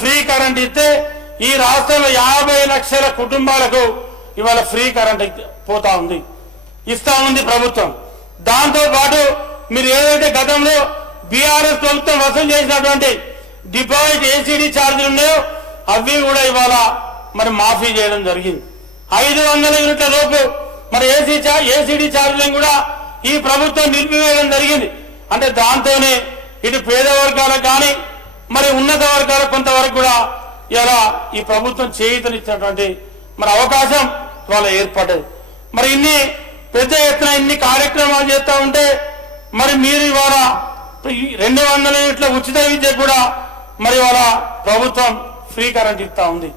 Free current ఇస్తే ఈ రాష్ట్రంలో 50 లక్షల కుటుంబాలకు ఇవాళ ఫ్రీ కరెంట్ పోతా ఉంది, ఇస్తా ఉంది ప్రభుత్వం. దాంతో పాటు మీరు ఏదైతే గతంలో బీఆర్ఎస్ ప్రభుత్వం వసూలు చేసినటువంటి డిపాజిట్ ఏసీడీ ఛార్జీలు ఉన్నాయో అవి కూడా ఇవాళ మరి మాఫీ చేయడం జరిగింది. 500 యూనిట్ల లోపు మరి ఏసీడీ ఛార్జీలను కూడా ఈ ప్రభుత్వం నిలిపివేయడం జరిగింది. అంటే దాంతోనే ఇటు పేద వర్గాలకు కానీ మరి ఉన్నత వర్గాలకు కొంతవరకు కూడా ఇలా ఈ ప్రభుత్వం చేయూతనిచ్చినటువంటి మరి అవకాశం ఇవాళ ఏర్పడ్డది. మరి ఇన్ని పెద్ద ఎత్తున ఇన్ని కార్యక్రమాలు చేస్తూ ఉంటే మరి మీరు ఇవాళ 200 యూనిట్ల ఉచిత విద్య కూడా మరి ఇవాళ ప్రభుత్వం ఫ్రీ కరెంట్ ఇస్తా ఉంది.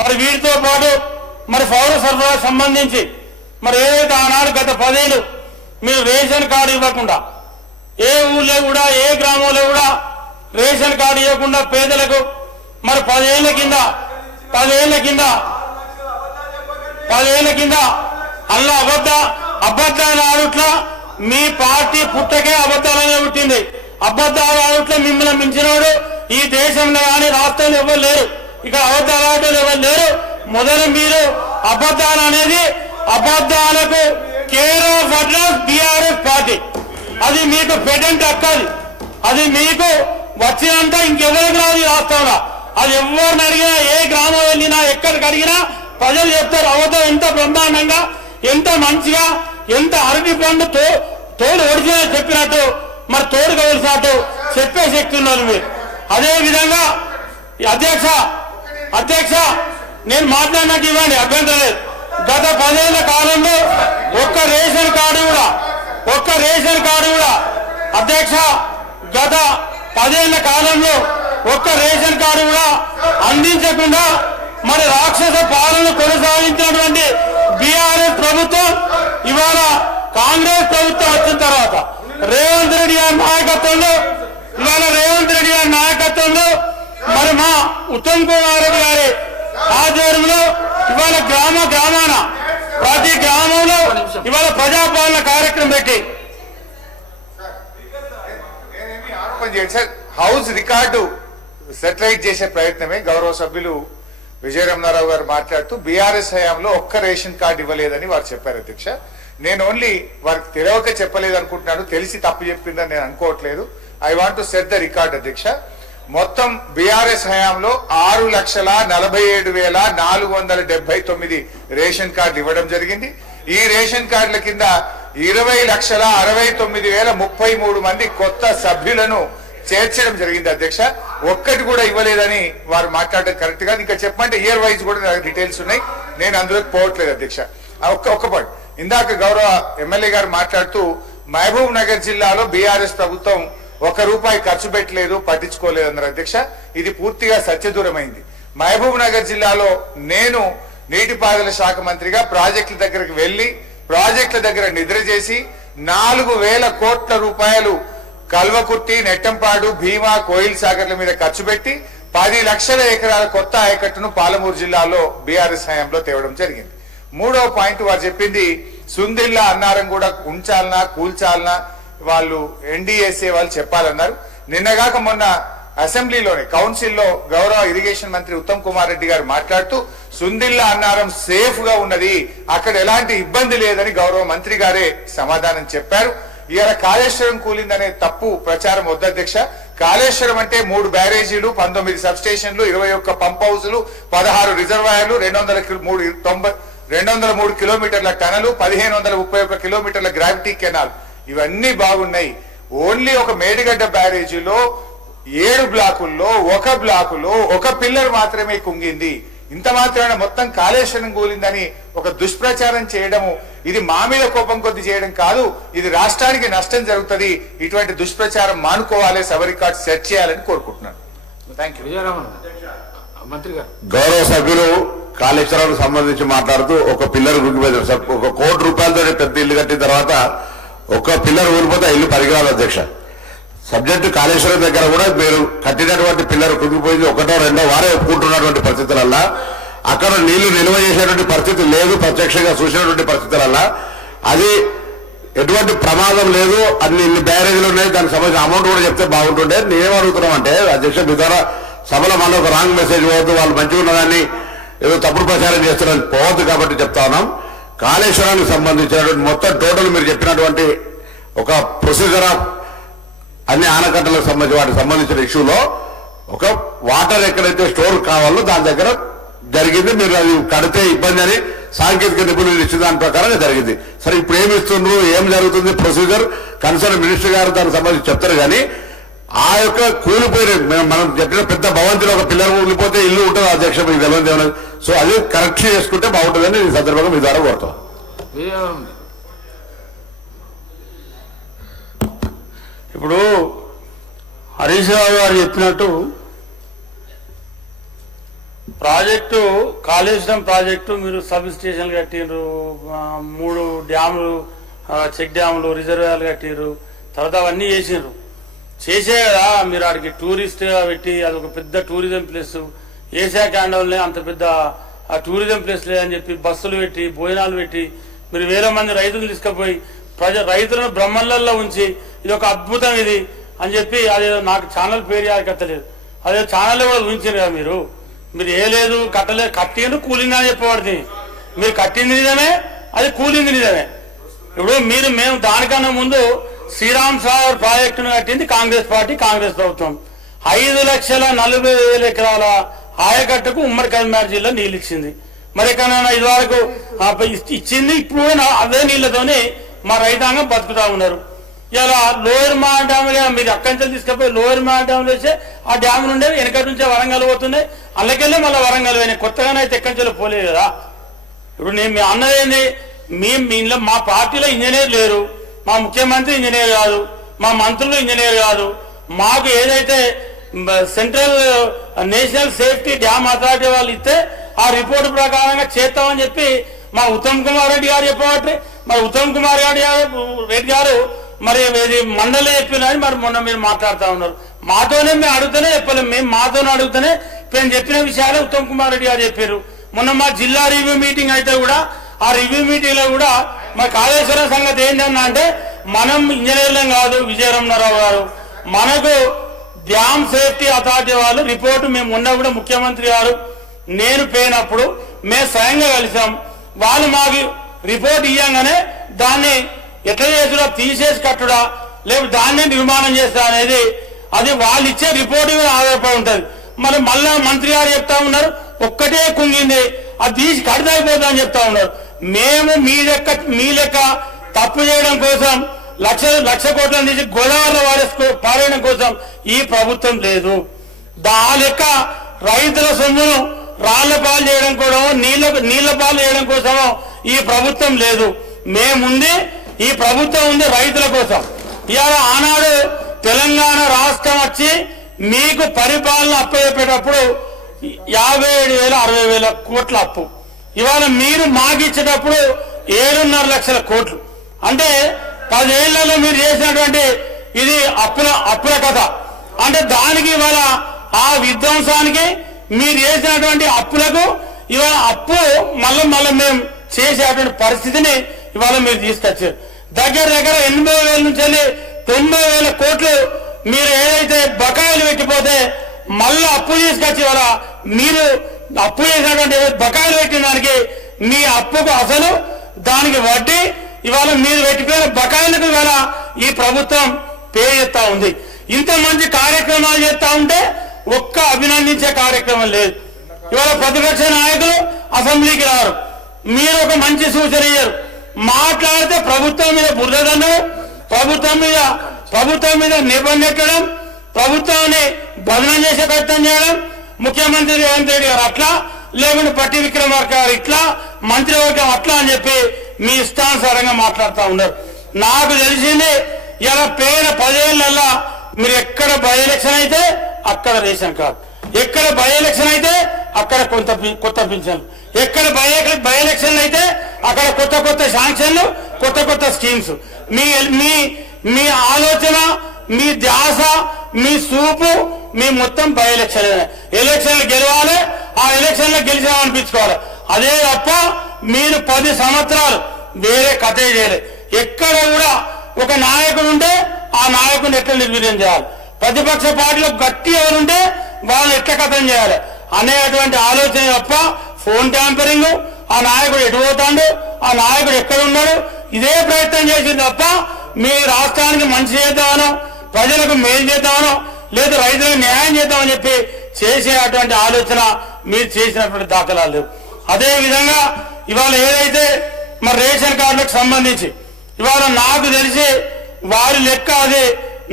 మరి వీటితో పాటు మరి పౌర సరఫరా సంబంధించి మరి ఏదైతే ఆనాడు గత 10 ఏళ్ళు మీరు రేషన్ కార్డు ఇవ్వకుండా ఏ ఊళ్ళో కూడా ఏ గ్రామంలో కూడా రేషన్ కార్డు ఇవ్వకుండా పేదలకు మరి 10 ఏళ్ల కింద అల్లా అబద్ధాల ఆడుట్లా మీ పార్టీ పుట్టకే అబద్ధాలనే పుట్టింది. అబద్ధాల ఆడుట్లా మిమ్మల్ని మించినవాడు ఈ దేశంలో కానీ రాష్ట్రంలో ఎవరు లేరు. ఇక్కడ అబద్ధాలు ఆడటం ఎవరు లేరు. మొదలు మీరు అబద్ధాలు అనేది అబద్ధాలకు care of address BRS party. అది మీకు పెటెంట్ అక్కది. అది మీకు వచ్చినంత ఇంకెవరికి రాదు రాష్ట్రంలో. అది ఎవరిని అడిగినా ఏ గ్రామం వెళ్ళినా ఎక్కడికి అడిగినా ప్రజలు చెప్తారు అబద్ధం ఎంత బ్రహ్మాండంగా ఎంత మంచిగా ఎంత అరటి పండు తోడు ఒడిచిన చెప్పినట్టు మరి తోడు కవలసినట్టు చెప్పే శక్తి ఉన్నారు మీరు. అదే విధంగా అధ్యక్ష నేను మాట్లాడినట్టు ఇవ్వండి, అభ్యంతరం లేదు. గత 10 ఏళ్ల కాలంలో ఒక్క రేషన్ కార్డు కూడా అధ్యక్ష గత 10 ఏళ్ల కాలంలో ఒక్క రేషన్ కార్డు కూడా అందించకుండా మరి రాక్షస పాలన కొనసాగించినటువంటి బీఆర్ఎస్ ప్రభుత్వం ఇవాళ కాంగ్రెస్ ప్రభుత్వం వచ్చిన తర్వాత రేవంత్ రెడ్డి గారి నాయకత్వంలో మరి మా ఉత్తమ్ కుమార్ రెడ్డి గారి ఆధ్వర్యంలో ఇవాళ గ్రామాన ప్రతి గ్రామంలో ఇవాళ ప్రజాపాలన కార్యక్రమం పెట్టి హౌస్ రికార్డు సెటిలైట్ చేసే ప్రయత్నమే గౌరవ సభ్యులు విజయరమణారావు గారు మాట్లాడుతూ బీఆర్ఎస్ హయాంలో ఒక్క రేషన్ కార్డు ఇవ్వలేదని వారు చెప్పారు. అధ్యక్ష, నేను ఓన్లీ వారికి తెలియక చెప్పలేదు అనుకుంటున్నాను, తెలిసి తప్పు చెప్పిందని నేను అనుకోవట్లేదు. I want to set the record. అధ్యక్ష, మొత్తం బీఆర్ఎస్ హయాంలో 6,47,479 రేషన్ కార్డులు ఇవ్వడం జరిగింది. ఈ రేషన్ కార్డుల కింద 20,69,033 మంది కొత్త సభ్యులను చేర్చడం జరిగింది. అధ్యక్ష, ఒక్కటి కూడా ఇవ్వలేదని వారు మాట్లాడడం కరెక్ట్ కాదు. ఇంకా చెప్పమంటే ఇయర్ వైజ్ కూడా డీటెయిల్స్ ఉన్నాయి, నేను అందులోకి పోవట్లేదు. అధ్యక్ష, ఒక్క పాయింట్, ఇందాక గౌరవ ఎమ్మెల్యే గారు మాట్లాడుతూ మహబూబ్ నగర్ జిల్లాలో బీఆర్ఎస్ ప్రభుత్వం ₹1 ఖర్చు పెట్టలేదు, పట్టించుకోలేదు అన్నారు. అధ్యక్ష, ఇది పూర్తిగా సత్యదూరమైంది. మహబూబ్ నగర్ జిల్లాలో నేను నీటిపారుదల శాఖ మంత్రిగా ప్రాజెక్టుల దగ్గరకు వెళ్లి ప్రాజెక్టుల దగ్గర నిద్ర చేసి 4,000 కోట్ల రూపాయలు కల్వకుర్తి, నెట్టంపాడు, భీమా, కోయిల్ సాగర్ల మీద ఖర్చు పెట్టి 10 లక్షల ఎకరాల కొత్త ఆయకట్టును పాలమూరు జిల్లాలో బీఆర్ఎస్ హయాంలో తేవడం జరిగింది. 3వ పాయింట్ వారు చెప్పింది సుందిల్లా అన్నారం కూడా ఉంచాలనా కూల్చాలనా వాళ్ళు ఎన్డీఎస్ఏ వాళ్ళు చెప్పాలన్నారు. నిన్నగాక మొన్న అసెంబ్లీలోని కౌన్సిల్లో గౌరవ ఇరిగేషన్ మంత్రి ఉత్తమ్ కుమార్ రెడ్డి గారు మాట్లాడుతూ సుందిల్లా అన్నారం సేఫ్ గా ఉన్నది, అక్కడ ఎలాంటి ఇబ్బంది లేదని గౌరవ మంత్రి గారే సమాధానం చెప్పారు. ఇవాళ కాళేశ్వరం కూలిందనే తప్పు ప్రచారం వద్దు. అధ్యక్ష, కాళేశ్వరం అంటే 3 బ్యారేజీలు, 19 సబ్ స్టేషన్లు, 21 పంప్ హౌసులు, 16 రిజర్వాయర్లు, 203 కిలోమీటర్ల టనలు, 1531 కిలోమీటర్ల గ్రావిటీ కెనాల్, ఇవన్నీ బాగున్నాయి. ఓన్లీ ఒక మేడిగడ్డ బ్యారేజీలో 7 బ్లాకుల్లో 1 బ్లాకులో 1 పిల్లర్ మాత్రమే కుంగింది. ఇంత మాత్రమే మొత్తం కాళేశ్వరం కూలిందని ఒక దుష్ప్రచారం చేయడము, ఇది మా మీద కోపం కొద్ది చేయడం కాదు, ఇది రాష్ట్రానికి నష్టం జరుగుతుంది. ఇటువంటి దుష్ప్రచారం మానుకోవాలి, సబ్ రికార్డ్ సెట్ చేయాలని కోరుకుంటున్నాను. Thank you. మంత్రి గారు, గౌరవ సభ్యులు కాళేశ్వరం సంబంధించి మాట్లాడుతూ ఒక పిల్లర్ ఊగిపోయింది. ₹1 కోటి పెద్ద ఇల్లు కట్టిన తర్వాత ఒక పిల్లర్ ఊరిపోతే ఇల్లు పరిగరాలు. అధ్యక్ష, సబ్జెక్టు కాళేశ్వరం దగ్గర కూడా మీరు కట్టినటువంటి పిల్లర్ కుంగిపోయింది, 1, 2 వారే ఒప్పుకుంటున్నటువంటి పరిస్థితులల్లా అక్కడ నీళ్లు నిల్వ చేసేటువంటి పరిస్థితి లేదు, ప్రత్యక్షంగా చూసినటువంటి పరిస్థితులల్లా అది ఎటువంటి ప్రమాదం లేదు. ఇన్ని బ్యారేజీలు ఉన్నాయి, దానికి సంబంధించిన అమౌంట్ కూడా చెప్తే బాగుంటుండే. నేనేం అడుగుతున్నాం అంటే అధ్యక్ష, మీ ద్వారా సభలో మన ఒక రాంగ్ మెసేజ్ పోవద్దు, వాళ్ళు మంచిగా ఉన్నదాన్ని ఏదో తప్పుడు ప్రచారం చేస్తున్నారని పోవద్దు. కాబట్టి చెప్తా ఉన్నాం, కాళేశ్వరానికి సంబంధించినటువంటి మొత్తం టోటల్ మీరు చెప్పినటువంటి ఒక ప్రొసీజర్ ఆఫ్ అన్ని ఆనకట్టలకు సంబంధించి వాటికి సంబంధించిన ఇష్యూలో ఒక వాటర్ ఎక్కడైతే స్టోర్ కావాలో దాని దగ్గర జరిగింది. మీరు అది కడితే ఇబ్బంది అని సాంకేతిక నిపుణులు ఇచ్చిన దాని ప్రకారంగా జరిగింది. సరే, ఇప్పుడు ఏమి ఇస్తుండ్రు, ఏం జరుగుతుంది ప్రొసీజర్ కన్సర్న్ మినిస్టర్ గారు దానికి సంబంధించి చెప్తారు. కానీ ఆ యొక్క కూలిపోయిన మనం చెప్పిన పెద్ద భవంతిలో ఒక పిల్లర్ కూలిపోతే ఇల్లు ఉంటుంది అధ్యక్ష, మీకు తెలియదు. సో అది కరెక్ట్ చేసుకుంటే బాగుంటుందని ఈ సందర్భంగా మీ ద్వారా కోరుతాం. ఇప్పుడు హరీష్ రావు గారు చెప్పినట్టు ప్రాజెక్టు కాళేశ్వరం ప్రాజెక్టు మీరు సబ్ స్టేషన్లు కట్టిండ్రు, 3 డ్యాములు, చెక్ డ్యాములు, రిజర్వాయర్లు కట్టిండ్రు, తర్వాత అవన్నీ చేసిండ్రు. చేసే కదా మీరు ఆడికి టూరిస్ట్ పెట్టి అదొక పెద్ద టూరిజం ప్లేస్, ఏషియా క్యాండల్నే అంత పెద్ద ఆ టూరిజం ప్లేస్ లేదని చెప్పి బస్సులు పెట్టి భోజనాలు పెట్టి మీరు వేల మంది రైతులు తీసుకుపోయి రైతులను బ్రహ్మణులలో ఉంచి ఇది ఒక అద్భుతం ఇది అని చెప్పి అదేదో నాకు ఛానల్ పేరు కట్టలేదు, అదే ఛానల్లో కూడా ఊహించారు కదా మీరు ఏ లేదు కట్టలేదు, కట్టిండు కూలింగ్ అని చెప్పబడింది. మీరు కట్టింది నిజమే, అది కూలింది నిజమే. ఇప్పుడు మేము దానికన్నా ముందు శ్రీరామ్ సాగర్ ప్రాజెక్టును కట్టింది కాంగ్రెస్ పార్టీ, కాంగ్రెస్ ప్రభుత్వం. 5,40,000 ఎకరాల ఆయకట్టుకు ఉమ్మడి కరీంనగర్ జిల్లా నీళ్ళు ఇచ్చింది. మరి ఎక్కడైనా ఇది వరకు ఇచ్చింది, ఇప్పుడు అదే నీళ్లతోనే మా రైతాంగం బతుకుతా ఉన్నారు. ఇలా లోయర్ మా డ్యామ్ మీరు అక్కడి నుంచి తీసుకుపోయి లోయర్ మా డ్యామ్ వేస్తే ఆ డ్యామ్ నుండే వెనకటి నుంచే వరంగల్ పోతున్నాయి, అందుకెళ్ళి మళ్ళీ వరంగల్ పోయినాయి, కొత్తగానే అయితే ఎక్కడి నుంచి పోలేదు కదా. ఇప్పుడు నేను అన్నదేంది, మేము మా పార్టీలో ఇంజనీర్ లేరు, మా ముఖ్యమంత్రి ఇంజనీర్ కాదు, మా మంత్రులు ఇంజనీర్ కాదు. మాకు ఏదైతే central national safety dam authority వాళ్ళు ఇస్తే ఆ రిపోర్టు ప్రకారంగా చేస్తామని చెప్పి మా ఉత్తమ్ కుమార్ రెడ్డి గారు చెప్పబట్టి, మరి ఉత్తమ్ కుమార్ రెడ్డి గారు మరి మండలి చెప్పినని మరి మొన్న మీరు మాట్లాడుతూ ఉన్నారు. మాతోనే మేము అడుగుతూనే చెప్పలేము, మేము మాతోనే అడుగుతూనే మేము చెప్పిన విషయాలే ఉత్తమ్ కుమార్ రెడ్డి గారు చెప్పారు. మొన్న మా జిల్లా రివ్యూ మీటింగ్ అయితే కూడా ఆ రివ్యూ మీటింగ్ లో కూడా మరి కాళేశ్వరం సంగతి ఏంటన్నా అంటే, మనం ఇంజనీర్లం కాదు విజయరమణారావు గారు, మనకు డ్యామ్ సేఫ్టీ అథారిటీ వాళ్ళు రిపోర్టు మేము ఉన్న కూడా ముఖ్యమంత్రి గారు నేను పోయినప్పుడు మేము స్వయంగా కలిసాం. వాళ్ళు మాకు రిపోర్ట్ ఇవ్వగానే దాన్ని ఎట్లా చేసుడా తీసేసి కట్టుడా లేకపోతే దాన్నే నిర్మాణం చేస్తా అనేది అది వాళ్ళు ఇచ్చే రిపోర్ట్ మీద ఆధారపడి ఉంటుంది. మరి మళ్ళా మంత్రి గారు చెప్తా ఉన్నారు ఒక్కటే కుంగింది అది తీసి కడితే అయిపోతా అని చెప్తా ఉన్నారు. మేము మీ లెక్క తప్పు చేయడం కోసం లక్ష కోట్లను తీసి గోదావరిలో పారేయడం కోసం ఈ ప్రభుత్వం లేదు. దా లెక్క రైతుల సొమ్మును రాళ్ల పాలు చేయడం కూడా నీళ్ల పాలు చేయడం కోసమో ఈ ప్రభుత్వం లేదు. మేముంది, ఈ ప్రభుత్వం ఉంది రైతుల కోసం. ఇవాళ ఆనాడు తెలంగాణ రాష్ట్రం వచ్చి మీకు పరిపాలన అప్పచెప్పేటప్పుడు 57,000 60,000 కోట్ల అప్పు, ఇవాళ మీరు మాకిచ్చేటప్పుడు 7.5 లక్షల కోట్లు. అంటే 10 ఏళ్లలో మీరు చేసినటువంటి ఇది అప్పుల కథ. అంటే దానికి ఇవాళ ఆ విధ్వంసానికి మీరు చేసినటువంటి అప్పులకు ఇవాళ అప్పు మళ్ళీ మేము చేసేటువంటి పరిస్థితిని ఇవాళ మీరు తీసుకొచ్చారు. దగ్గర 80,000 నుంచి 90,000 కోట్లు మీరు ఏదైతే బకాయిలు పెట్టిపోతే మళ్ళీ అప్పు తీసుకొచ్చి ఇవాళ మీరు అప్పు చేసినటువంటి బకాయిలు పెట్టిన దానికి మీ అప్పుకు అసలు దానికి వడ్డీ ఇవాళ మీరు పెట్టిపోయిన బకాయిలకు ఇవాళ ఈ ప్రభుత్వం పే చేస్తా ఉంది. ఇంత మంచి కార్యక్రమాలు చేస్తా ఉంటే ఒక్క అభినందించే కార్యక్రమం లేదు. ఇవాళ ప్రతిపక్ష నాయకులు అసెంబ్లీకి రారు, మీరు ఒక మంచి సూచన ఇయ్యరు, మాట్లాడితే ప్రభుత్వం మీద బురదను, ప్రభుత్వం మీద నిబంధెట్టడం, ప్రభుత్వాన్ని బదనం చేసే ప్రయత్నం చేయడం, ముఖ్యమంత్రి రేవంత్ రెడ్డి గారు అట్లా, లేకుంటే పట్టి విక్రమార్క గారు ఇట్లా, మంత్రివర్గం అట్లా అని చెప్పి మీ ఇష్టానుసారంగా మాట్లాడుతూ ఉన్నారు. నాకు తెలిసింది ఇలా పేద 10 ఏళ్లలో మీరు ఎక్కడ బై ఎలక్షన్ అయితే అక్కడ రేషన్ కార్డు, ఎక్కడ బై ఎలక్షన్ అయితే అక్కడ కొత్త పింఛన్లు, ఎక్కడ బై ఎలక్షన్ అయితే అక్కడ కొత్త శాంక్షన్లు, కొత్త స్కీమ్స్. మీ ఆలోచన, మీ ధ్యాస, మీ సూపు మీ మొత్తం బై ఎలక్షన్లు గెలవాలి, ఆ ఎలక్షన్లో గెలిచామనిపించుకోవాలి. అదే తప్ప మీరు 10 సంవత్సరాలు వేరే కథే చేయలేదు. ఎక్కడ కూడా ఒక నాయకుడు ఉంటే ఆ నాయకుడిని ఎట్లా నిర్వీర్యం చేయాలి, ప్రతిపక్ష పార్టీలో గట్టి ఎవరుంటే వాళ్ళని ఎట్లా కథం చేయాలి అనేటువంటి ఆలోచన తప్ప ఫోన్ ట్యాంపరింగ్, ఆ నాయకుడు ఎటు పోతాడు, ఆ నాయకుడు ఎక్కడ ఉన్నాడు, ఇదే ప్రయత్నం చేసింది తప్ప మీ రాష్ట్రానికి మంచి చేద్దామనో ప్రజలకు మేలు చేద్దామనో లేదు రైతులకు న్యాయం చేద్దామని చెప్పి చేసే అటువంటి ఆలోచన మీరు చేసినటువంటి దాఖలాలు లేవు. అదే విధంగా ఇవాళ ఏదైతే మరి రేషన్ కార్డులకు సంబంధించి ఇవాళ నాకు తెలిసి వారి లెక్క అదే,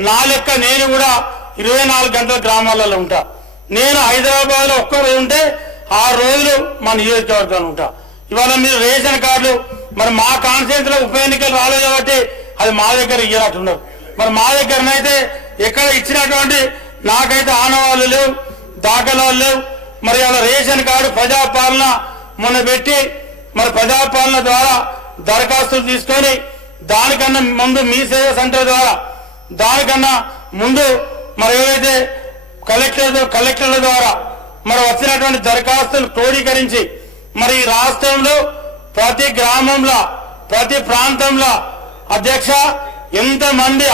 నా లెక్క నేను కూడా 24 గంటల గ్రామాలలో ఉంటా. నేను హైదరాబాద్ లో ఒక్క రోజు ఉంటే 6 రోజులు మా నియోజకవర్గంలో ఉంటా. ఇవాళ మీరు రేషన్ కార్డులు మరి మా కాన్స్టిట్యూన్స్ లో ఉప ఎన్నికలు రాలేదు కాబట్టి అది మా దగ్గర ఇయ్యనట్టున్నారు. మరి మా దగ్గరనైతే ఎక్కడ ఇచ్చినటువంటి నాకైతే ఆనవాళ్ళు లేవు, దాఖలాలు లేవు. మరి అలా రేషన్ కార్డు ప్రజాపాలన మొన్న పెట్టి మరి ప్రజాపాలన ద్వారా దరఖాస్తులు తీసుకొని దానికన్నా ముందు మీ సేవా సెంటర్ ద్వారా దానికన్నా ముందు మరి ఏదైతే కలెక్టర్ల ద్వారా మరి వచ్చినటువంటి దరఖాస్తులు క్రోడీకరించి మరి ఈ రాష్ట్రంలో ప్రతి గ్రామంలో ప్రతి ప్రాంతంలో అధ్యక్ష ఎంతమంది